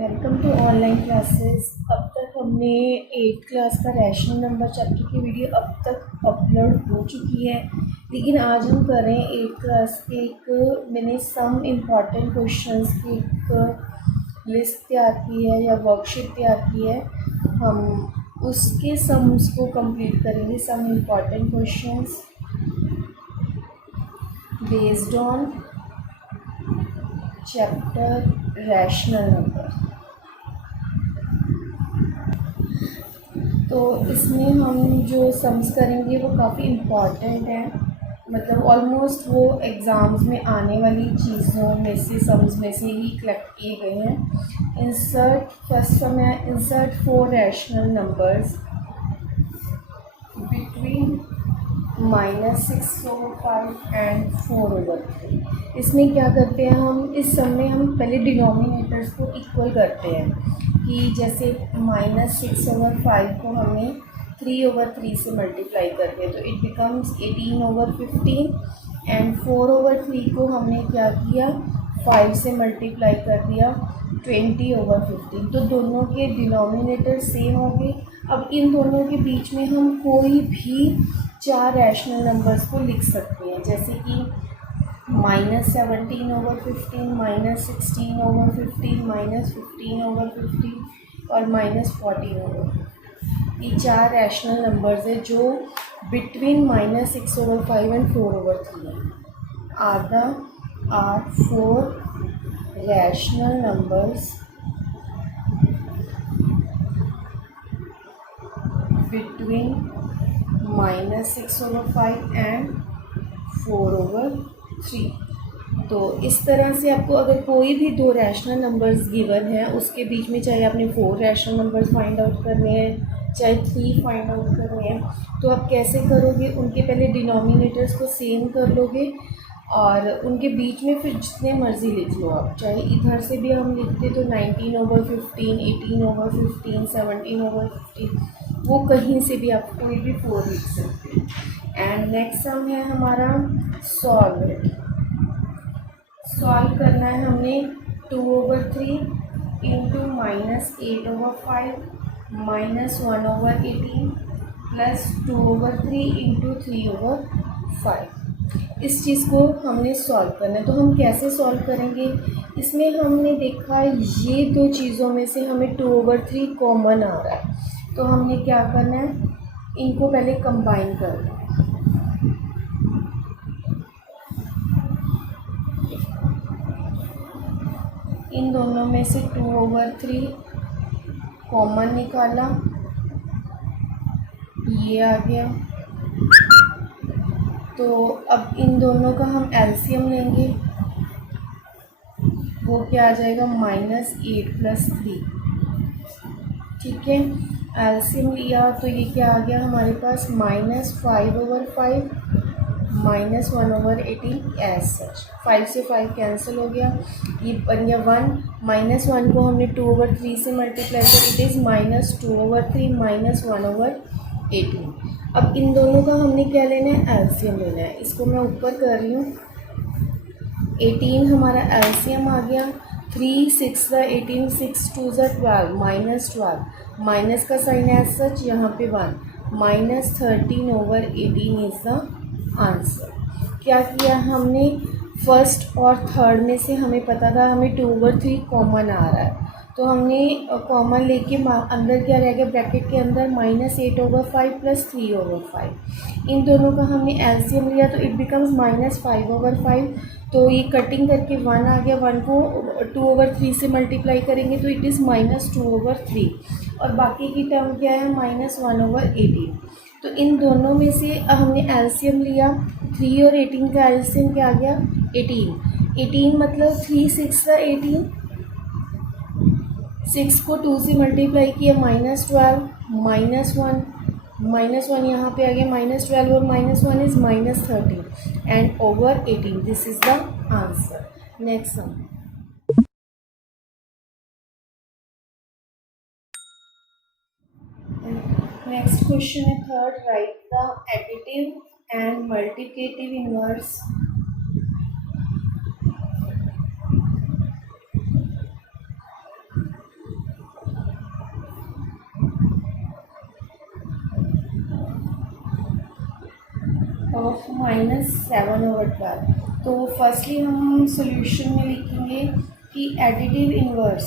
Welcome to online classes. अब तक हमने 8th क्लास का रैशनल नंबर चैप्टर की वीडियो अब तक अपलोड हो चुकी है, लेकिन आज हम कर रहे हैं 8th क्लास के मैंने सम इम्पॉर्टेंट क्वेश्चंस की एक लिस्ट तैयार की है या वर्कशीट तैयार की है। हम उसके सम्स को कंप्लीट करेंगे। Some important questions based on chapter rational number. तो इसमें हम जो सम्स करेंगे वो काफ़ी इम्पॉर्टेंट है, मतलब ऑलमोस्ट वो एग्ज़ाम्स में आने वाली चीज़ों में से सम्स में से ही कलेक्ट किए गए हैं। फर्स्ट सम है insert 4 rational numbers between -6/5 and 4/3। इसमें क्या करते हैं हम, इस सम में हम पहले डिनोमिनेटर्स को इक्वल करते हैं कि जैसे -6/5 को हमें 3/3 से मल्टीप्लाई करके तो इट बिकम्स 18/15 एंड 4/3 को हमने क्या किया 5 से मल्टीप्लाई कर दिया 20/15। तो दोनों के डिनोमिनेटर सेम हो गए। अब इन दोनों के बीच में हम कोई भी 4 रैशनल नंबर्स को लिख सकते हैं, जैसे कि -17/15, -16/15, -15/15 और -14/15। ये 4 रैशनल नंबर्स है जो बिटवीन -6/5 एंड 4/3 है। Are 4 rational numbers between -6/5 and 4/3। तो इस तरह से आपको अगर कोई भी 2 रैशनल नंबर्स गिवन है उसके बीच में चाहे आपने 4 रैशनल नंबर्स फाइंड आउट करने हैं चाहे 3 फाइंड आउट करने हैं, तो आप कैसे करोगे, उनके पहले डिनोमिनेटर्स को सेम कर लोगे और उनके बीच में फिर जितने मर्ज़ी लिख लो आप। चाहे इधर से भी हम लिखते तो 19/15, 18/15, 17/15, वो कहीं से भी आप कोई भी 4 लिख सकते हैं। एंड नेक्स्ट सम है हमारा सॉल्व करना है हमने 2/3 इंटू -8/5 -1/18 प्लस 2/3 इंटू 3/5। इस चीज़ को हमने सॉल्व करना है। तो हम कैसे सॉल्व करेंगे, इसमें हमने देखा ये दो चीज़ों में से हमें 2/3 कॉमन आ रहा है, तो हमने क्या करना है, इनको पहले कंबाइन करना है। इन दोनों में से 2/3 कॉमन निकाला, ये आ गया। तो अब इन दोनों का हम एलसीएम लेंगे, वो क्या आ जाएगा -8 + 3। ठीक है, एलसीएम लिया तो ये क्या आ गया हमारे पास -5/5 -1/18 एज सच। 5 से 5 कैंसिल हो गया, ये बन गया 1। -1 को हमने 2/3 से मल्टीप्लाई तो इट इज़ -2/3 -1/18। अब इन दोनों का हमने क्या लेना है, एलसीएम लेना है। इसको मैं ऊपर कर रही हूँ। 18 हमारा एलसीएम आ गया, 3 6 18, 6 2 12 -12, माइनस का साइन है सच, यहाँ पे 1, -13/18 इज़ द आंसर। क्या किया हमने, फर्स्ट और थर्ड में से हमें पता था हमें 2/3 कॉमन आ रहा है, तो हमने कॉमन लेके अंदर क्या रह गया, ब्रैकेट के अंदर -8/5 + 3/5। इन दोनों का हमने एलसीएम लिया तो इट बिकम्स -5/5। तो ये कटिंग करके 1 आ गया, 1 को 2/3 से मल्टीप्लाई करेंगे तो इट इज़ -2/3 और बाकी की टर्म क्या है -1/18। तो इन दोनों में से हमने एलसीएम लिया, 3 और 18 का एलसीएम क्या आ गया 18 मतलब 3 6 18, 6 को 2 से मल्टीप्लाई किया -12 -1 यहाँ पे आ गया -12 और -1 is -13 and over 18। This is the answer. Next sum. Next question है third, right the additive and multiplicative inverse -7/12। तो फर्स्टली हम सॉल्यूशन में लिखेंगे कि एडिटिव इन्वर्स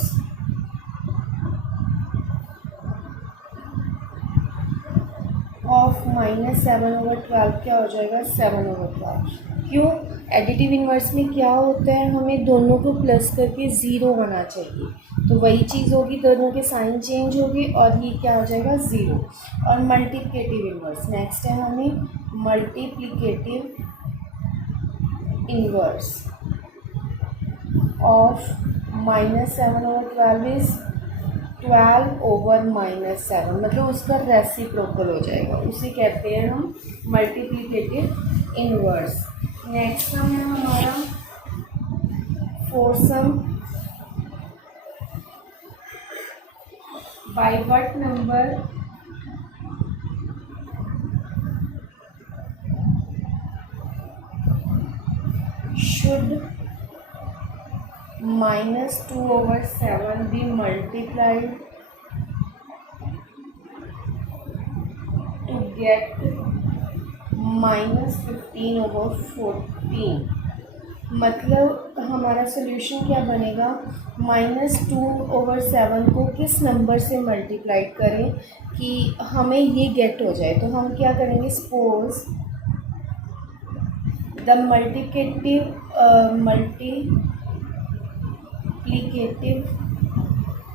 ऑफ -7/12 क्या हो जाएगा, 7/12। क्यों? एडिटिव इन्वर्स में क्या होता है, हमें दोनों को प्लस करके ज़ीरो होना चाहिए, तो वही चीज़ होगी, दोनों के साइन चेंज होगी और ये क्या हो जाएगा, ज़ीरो। और मल्टीप्लिकेटिव इन्वर्स नेक्स्ट है, हमें मल्टीप्लिकेटिव इन्वर्स ऑफ -7/12 इज़ 12/-7, मतलब उसका रेसिप्रोकल हो जाएगा, उसे कहते हैं हम मल्टीप्लिकेटिव इन्वर्स। नेक्स्ट सम है हमारा four sum. By what number should -2/7 be multiplied to get -15/14। मतलब हमारा सोल्यूशन क्या बनेगा, -2/7 को किस नंबर से मल्टीप्लाई करें कि हमें ये गेट हो जाए। तो हम क्या करेंगे, suppose the multiplicative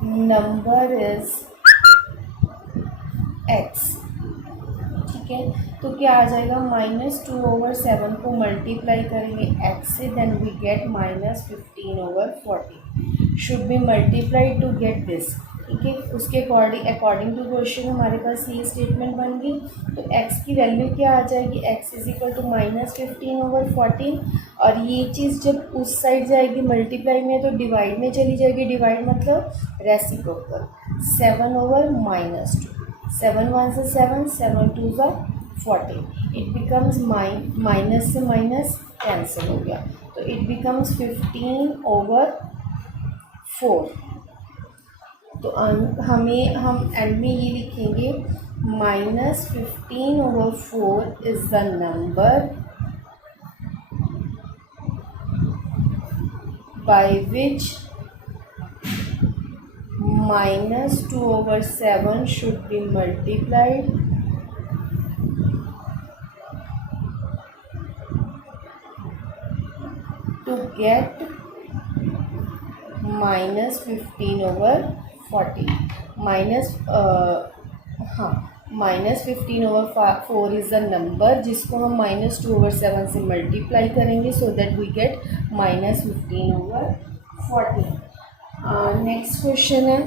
number is x। ठीक है, तो क्या आ जाएगा, -2/7 को मल्टीप्लाई करेंगे x से, then we get -15/40 should be multiplied to get this. ठीक है, उसके अकॉर्डिंग टू क्वेश्चन हमारे पास ये स्टेटमेंट बन गई। तो x की वैल्यू क्या आ जाएगी, x इज इक्वल टू -15/14, और ये चीज़ जब उस साइड जाएगी मल्टीप्लाई में तो डिवाइड में चली जाएगी, डिवाइड मतलब रेसिप्रोकल, 7/-2, 7 1 से 7, 7 2 ज़ा 14, इट बिकम्स माइनस से माइनस कैंसिल हो गया, तो इट बिकम्स 15/4। तो हम एंड में ये लिखेंगे, -15/4 is the number by which -2/7 should be multiplied to get -15/40। -15/4 is the number जिसको हम -2/7 से मल्टीप्लाई करेंगे, so that we get -15/40। Next question है,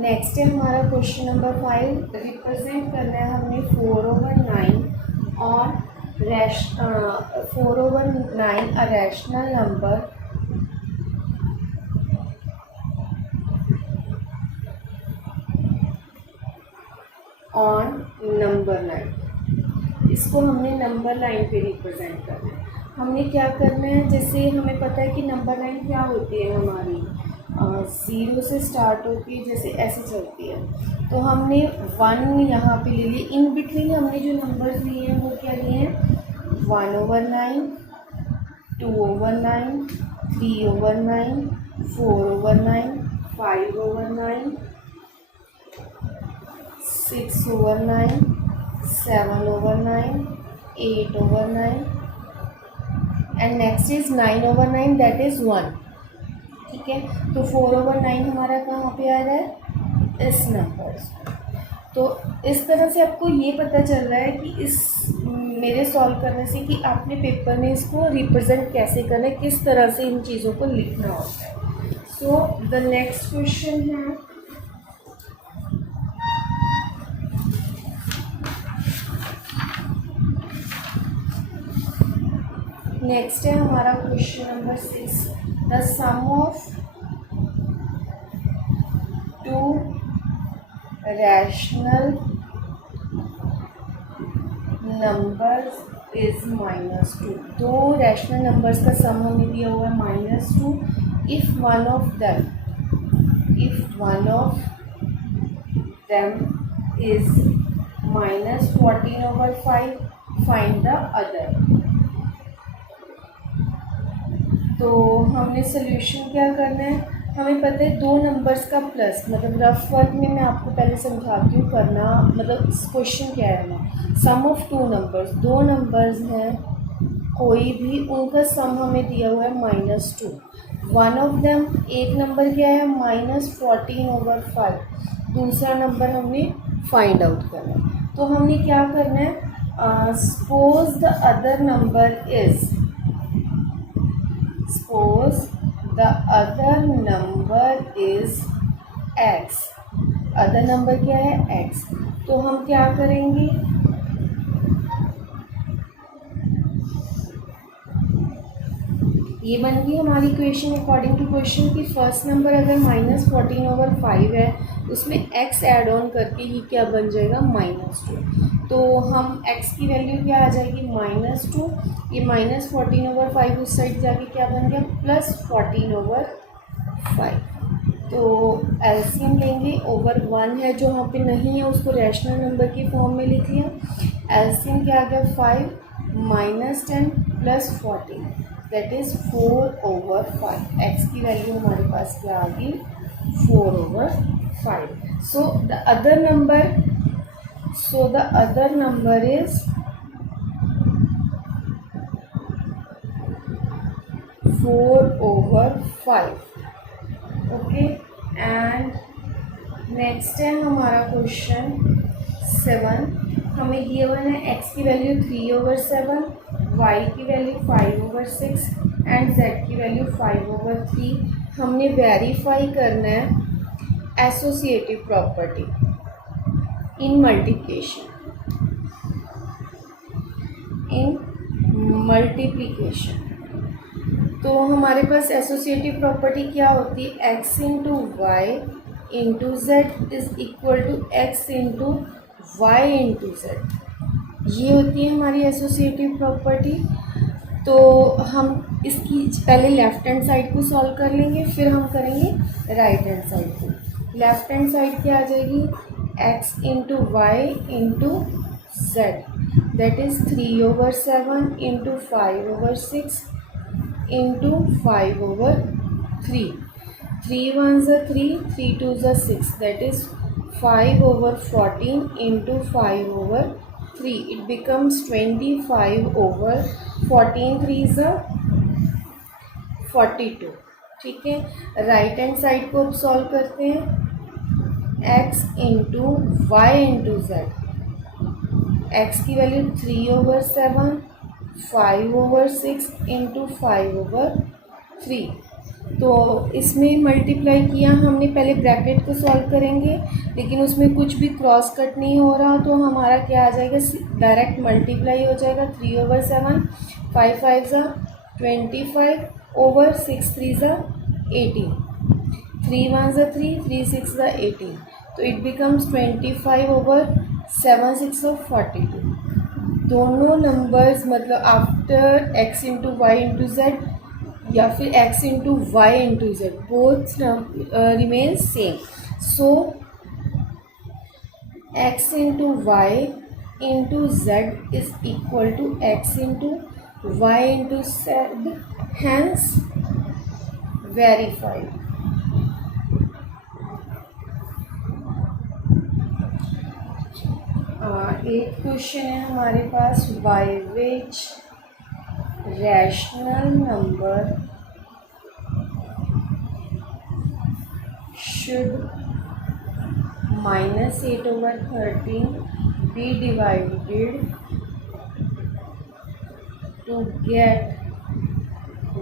नेक्स्ट है हमारा क्वेश्चन नंबर 5। रिप्रेजेंट करना है हमने 4/9 और 4/9 a rational number on number line. इसको हमने नंबर लाइन पे रिप्रेजेंट करना है। हमने क्या करना है, जैसे हमें पता है कि नंबर लाइन क्या होती है हमारी, 0 से स्टार्ट होती है, जैसे ऐसे चलती है। तो हमने 1 यहाँ पे ले लिए, इन बिटवीन हमने जो नंबर्स लिए हैं वो क्या लिए हैं, 1/9, 2/9, 3/9, 4/9, 5/9, 6/9, 7/9, 8/9, and next is 9/9, that is 1। ठीक है, तो 4/9 हमारा कहाँ पे आ रहा है, इस नंबर। तो इस तरह से आपको ये पता चल रहा है कि इस मेरे सॉल्व करने से कि आपने पेपर में इसको रिप्रेजेंट कैसे करना है, किस तरह से इन चीज़ों को लिखना होता है। सो द नेक्स्ट क्वेश्चन है, नेक्स्ट है हमारा question number 6। The sum of two rational numbers is -2। दो रैशनल नंबर्स का सम हमें दिया हुआ है -2। If one of them is -14/5, find the other. तो हमने सोल्यूशन क्या करना है, हमें पता है दो नंबर्स का प्लस, मतलब रफ वर्क में मैं आपको पहले समझाती हूँ करना, मतलब क्वेश्चन क्या है ना, सम ऑफ टू नंबर्स, दो नंबर्स हैं कोई भी, उनका सम हमें दिया हुआ है -2। वन ऑफ देम, एक नंबर क्या है -14/5, दूसरा नंबर हमने फाइंड आउट करना है। तो हमने क्या करना है, suppose the other number is, suppose the other number is x, other number क्या है x। तो हम क्या करेंगे, ये बन गई हमारी इक्वेशन अकॉर्डिंग टू क्वेश्चन की फर्स्ट नंबर अगर -14/5 है, उसमें x ऐड ऑन करके ही क्या बन जाएगा -2। तो हम x की वैल्यू क्या आ जाएगी -2, ये -14/5 उस साइड जाके क्या बन गया +14/5। तो एलसीएम लेंगे, ओवर 1 है जो यहाँ पे नहीं है उसको रैशनल नंबर की फॉर्म में लिख लिया। एलसीएम क्या आ गया 5 -10 + 14 दैट इज़ 4/5। एक्स की वैल्यू हमारे पास क्या आ गई 4/5। So the other number is 4/5। Okay, and next है हमारा क्वेश्चन 7। हमें दिया हुआ है एक्स की वैल्यू 3/7, वाई की वैल्यू 5/6 एंड जेड की वैल्यू 5/3। हमने वेरीफाई करना है एसोसिएटिव प्रॉपर्टी इन मल्टीप्लिकेशन। तो हमारे पास एसोसिएटिव प्रॉपर्टी क्या होती है, x into Y into Z is equal to X into Y into Z, ये होती है हमारी एसोसिएटिव प्रॉपर्टी। तो हम इसकी पहले लेफ्ट हैंड साइड को सॉल्व कर लेंगे, फिर हम करेंगे राइट हैंड साइड को। लेफ्ट हैंड साइड क्या आ जाएगी x into Y into Z that is 3/7 into 5/6 into 5/3। 3 1 ज़ा 3, 3 2 ज़ा 6 that is 5/14 into 5/3। It becomes 25/14, 3 ज़ा 42। ठीक है, राइट हैंड साइड को अब सॉल्व करते हैं। x into Y into Z, X की वैल्यू 3/7, 5/6 इंटू 5/3। तो इसमें मल्टीप्लाई किया हमने, पहले ब्रैकेट को सॉल्व करेंगे लेकिन उसमें कुछ भी क्रॉस कट नहीं हो रहा, तो हमारा क्या आ जाएगा डायरेक्ट मल्टीप्लाई हो जाएगा। 3/7, 5 5 ज़ा 25/6 3 ज़ा 18, 3 1 ज़ा 3, 3 6 ज़ा 18। तो इट बिकम्स 25/7 6 ज़ा 42। दोनों नंबर्स मतलब after x into Y into z या फिर x into Y into z both remain same. So x into Y into Z is equal to x into Y into z, hence verified. एक question है हमारे पास, by which rational number should -8/13 be divided to get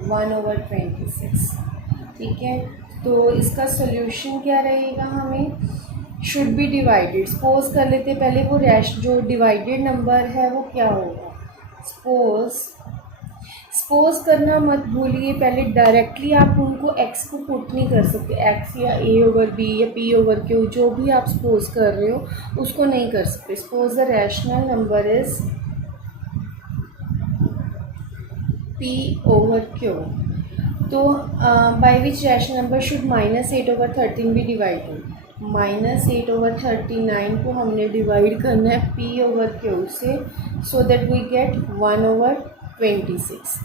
1/26। ठीक है, तो इसका solution क्या रहेगा, हमें शुड बी डिवाइडेड, सपोज कर लेते हैं पहले वो जो डिवाइडेड नंबर है वो क्या होगा। सपोज करना मत भूलिए, पहले डायरेक्टली आप उनको x को पुट नहीं कर सकते, x या a/b या p/q जो भी आप सपोज कर रहे हो उसको नहीं कर सकते। Suppose the rational number is p/q, तो by which rational number should -8/13 be divided. -8/39 को हमने डिवाइड करना है p/q से, सो दैट वी गेट 1/26।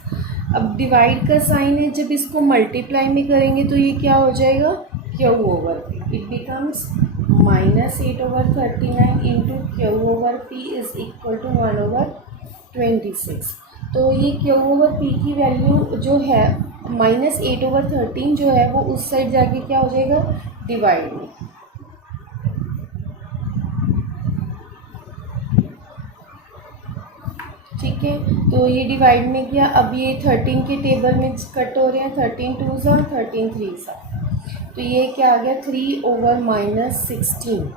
अब डिवाइड का साइन है, जब इसको मल्टीप्लाई में करेंगे तो ये क्या हो जाएगा, Q/P। It becomes -8/39 into Q/P is equal to 1/26। तो ये Q/P की वैल्यू जो है -8/13 जो है वो उस साइड जाके क्या हो जाएगा, डिवाइड में। ठीक है, तो ये डिवाइड में किया। अब ये 13 के टेबल में कट हो रहे हैं, 13 2s और 13 3s, तो ये क्या आ गया 3/-16।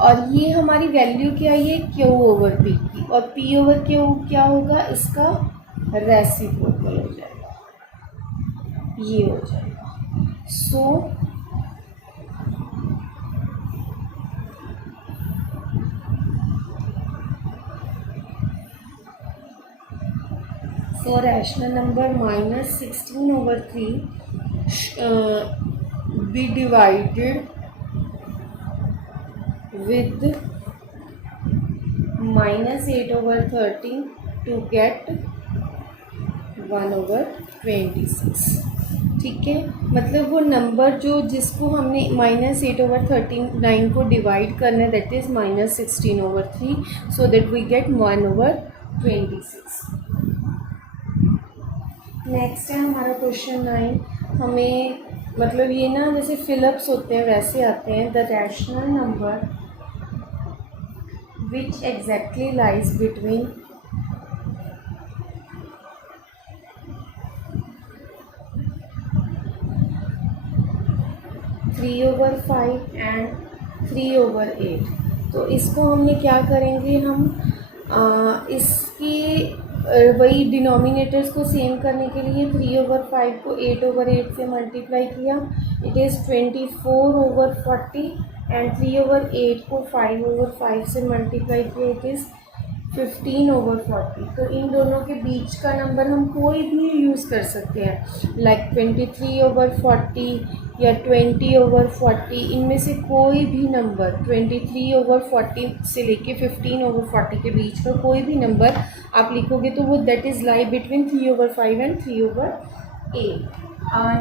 और ये हमारी वैल्यू क्या है, ये Q/P की, और P/Q क्या होगा, इसका रेसिप्रोकल हो जाएगा, ये हो जाएगा। सो rational number -16/3 be divided with -8/13 to get 1/26। ठीक है, मतलब वो नंबर जो जिसको हमने -8/39 को डिवाइड करना है, that is -16/3, so that we get 1/26। Next है हमारा क्वेश्चन 9। हमें मतलब ये ना जैसे फिलअप्स होते हैं वैसे आते हैं। The rational number which exactly lies between 3/5 and 3/8। तो इसको हमने क्या करेंगे, हम इसकी वही डिनोमिनेटर्स को सेम करने के लिए 3/5 को 8/8 से मल्टीप्लाई किया, इट इज़ 24/40, एंड 3/8 को 5/5 से मल्टीप्लाई किया, इट इज़ 15/40। तो इन दोनों के बीच का नंबर हम कोई भी यूज़ कर सकते हैं, लाइक 23/40 या 20/40, इनमें से कोई भी नंबर 23/40 से लेके 15/40 के बीच का कोई भी नंबर आप लिखोगे तो वो that is lie between 3/5 and 3/8।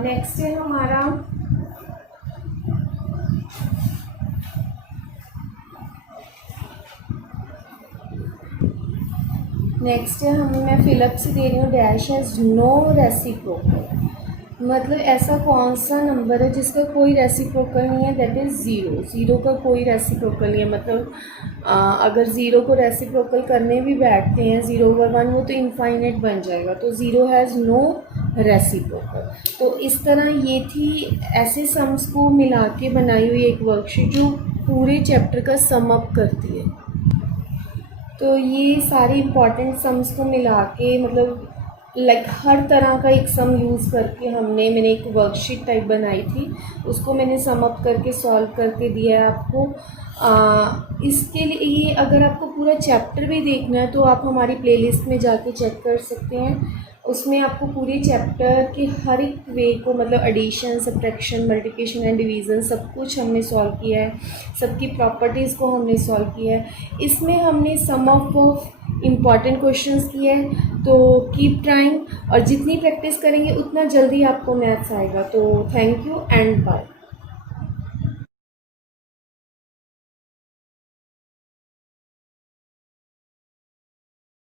Next है हमारा मैं फिलअप से दे रही हूँ, डैश हैज़ नो रेसिप्रोकल। मतलब ऐसा कौन सा नंबर है जिसका कोई रेसिप्रोकल नहीं है, दैट इज़ ज़ीरो। ज़ीरो का कोई रेसिप्रोकल नहीं है, मतलब अगर ज़ीरो को रेसिप्रोकल करने भी बैठते हैं 0/1, वो तो इनफाइनाइट बन जाएगा। तो ज़ीरो हैज़ नो रेसिप्रोकल। तो इस तरह ये थी ऐसे सम्स को मिला के बनाई हुई एक वर्कशीट जो पूरे चैप्टर का सम अप करती है। तो ये सारे इम्पॉर्टेंट सम्स को मिला के मतलब लाइक हर तरह का एक सम यूज़ करके मैंने एक वर्कशीट टाइप बनाई थी, उसको मैंने सम अप करके सॉल्व करके दिया है आपको। इसके लिए ये अगर आपको पूरा चैप्टर भी देखना है तो आप हमारी प्लेलिस्ट में जाके चेक कर सकते हैं। उसमें आपको पूरे चैप्टर के हर एक वे को मतलब addition, subtraction, multiplication and division सब कुछ हमने सॉल्व किया है, सबकी प्रॉपर्टीज़ को हमने सॉल्व किया है। इसमें हमने सम ऑफ इम्पॉर्टेंट क्वेश्चंस किए हैं। तो कीप ट्राइंग, और जितनी प्रैक्टिस करेंगे उतना जल्दी आपको मैथ्स आएगा। तो थैंक यू एंड बाय।